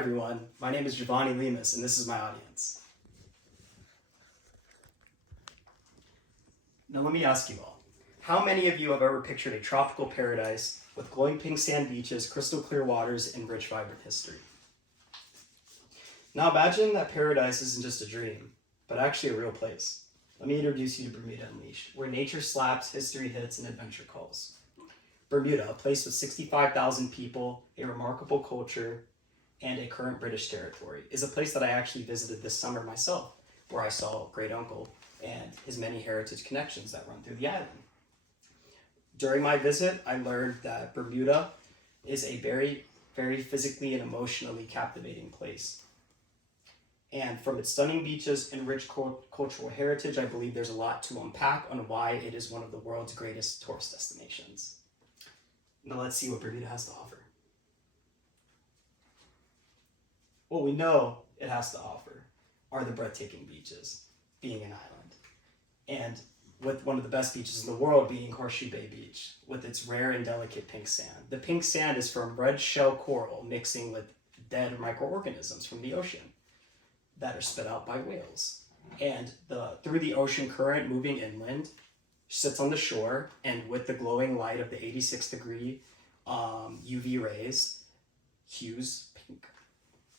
Everyone, my name is Giovanni Lemus, and this is my audience. Now let me ask you all, how many of you have ever pictured a tropical paradise with glowing pink sand beaches, crystal clear waters, and rich, vibrant history? Now imagine that paradise isn't just a dream, but actually a real place. Let me introduce you to Bermuda Unleashed, where nature slaps, history hits, and adventure calls. Bermuda, a place with 65,000 people, a remarkable culture, and a current British territory, is a place that I actually visited this summer myself, where I saw great uncle and his many heritage connections that run through the island. During my visit, I learned that Bermuda is a very, very physically and emotionally captivating place. And from its stunning beaches and rich cultural heritage, I believe there's a lot to unpack on why it is one of the world's greatest tourist destinations. Now let's see what Bermuda has to offer. What we know it has to offer are the breathtaking beaches, being an island. And with one of the best beaches in the world being Horseshoe Bay Beach, with its rare and delicate pink sand. The pink sand is from red shell coral mixing with dead microorganisms from the ocean that are spit out by whales. And through the ocean current moving inland, sits on the shore, and with the glowing light of the 86-degree UV rays, hues pink.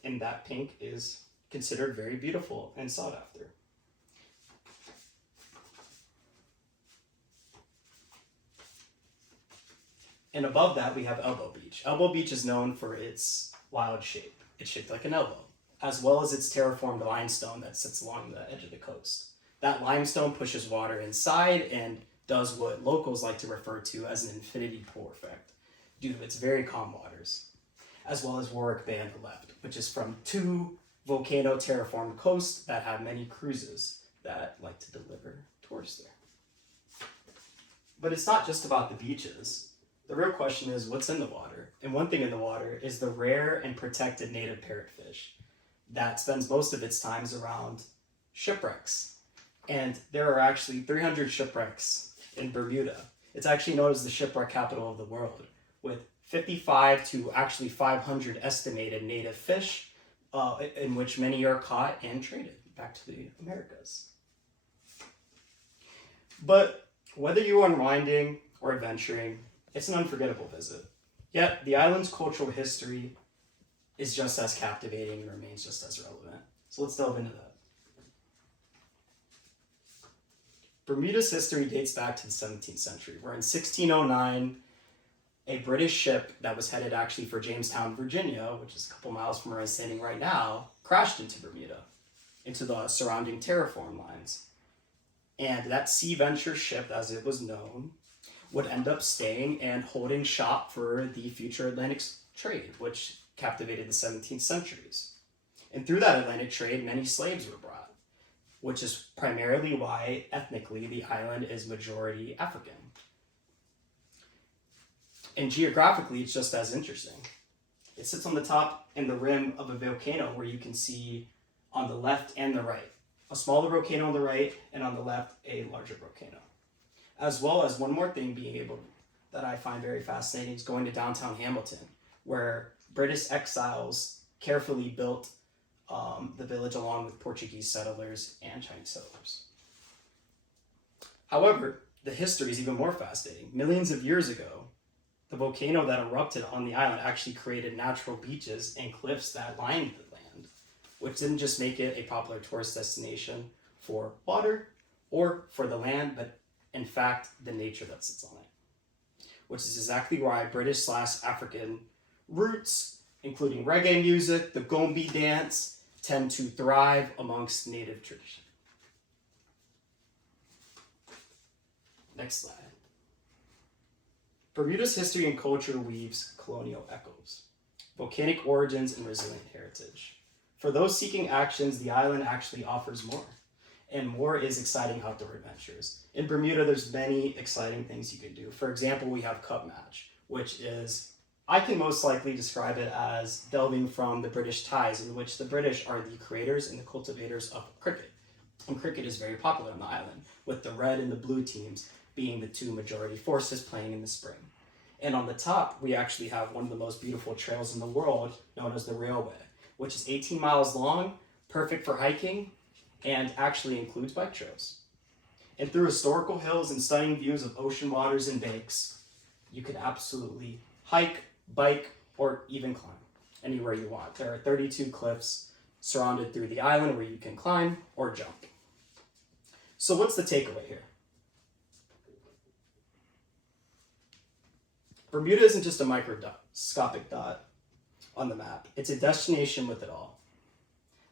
And that pink is considered very beautiful and sought after. And above that, we have Elbow Beach. Elbow Beach is known for its wild shape. It's shaped like an elbow, as well as its terraformed limestone that sits along the edge of the coast. That limestone pushes water inside and does what locals like to refer to as an infinity pool effect, due to its very calm waters, as well as Warwick Bay on the left, which is from two volcano terraformed coasts that have many cruises that like to deliver tourists there. But it's not just about the beaches. The real question is what's in the water? And one thing in the water is the rare and protected native parrotfish that spends most of its times around shipwrecks. And there are actually 300 shipwrecks in Bermuda. It's actually known as the shipwreck capital of the world, with 55 to actually 500 estimated native fish, in which many are caught and traded back to the Americas. But whether you're unwinding or adventuring, it's an unforgettable visit. Yet the island's cultural history is just as captivating and remains just as relevant. So let's delve into that. Bermuda's history dates back to the 17th century, where in 1609, a British ship that was headed actually for Jamestown, Virginia, which is a couple miles from where I'm standing right now, crashed into Bermuda, into the surrounding terraform lines. And that Sea Venture ship, as it was known, would end up staying and holding shop for the future Atlantic trade, which captivated the 17th centuries. And through that Atlantic trade, many slaves were brought, which is primarily why ethnically the island is majority African. And geographically, it's just as interesting. It sits on the top and the rim of a volcano where you can see on the left and the right, a smaller volcano on the right, and on the left, a larger volcano. As well as one more thing that I find very fascinating is going to downtown Hamilton, where British exiles carefully built the village along with Portuguese settlers and Chinese settlers. However, the history is even more fascinating. Millions of years ago, the volcano that erupted on the island actually created natural beaches and cliffs that lined the land, which didn't just make it a popular tourist destination for water or for the land, but in fact, the nature that sits on it. Which is exactly why British/African roots, including reggae music, the Gombe dance, tend to thrive amongst native tradition. Next slide. Bermuda's history and culture weaves colonial echoes, volcanic origins, and resilient heritage. For those seeking actions, the island actually offers more. And more is exciting outdoor adventures. In Bermuda, there's many exciting things you can do. For example, we have Cup Match, which is, I can most likely describe it as delving from the British ties, in which the British are the creators and the cultivators of cricket. And cricket is very popular on the island, with the red and the blue teams being the two majority forces playing in the spring. And on the top, we actually have one of the most beautiful trails in the world, known as the Railway, which is 18 miles long, perfect for hiking, and actually includes bike trails. And through historical hills and stunning views of ocean waters and banks, you could absolutely hike, bike, or even climb anywhere you want. There are 32 cliffs surrounded through the island where you can climb or jump. So what's the takeaway here? Bermuda isn't just a microscopic dot on the map. It's a destination with it all.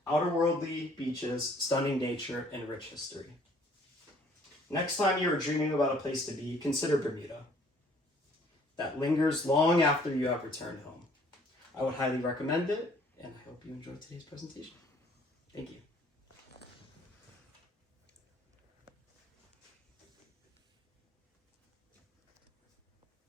Outer-worldly beaches, stunning nature, and rich history. Next time you are dreaming about a place to be, consider Bermuda. That lingers long after you have returned home. I would highly recommend it, and I hope you enjoyed today's presentation. Thank you.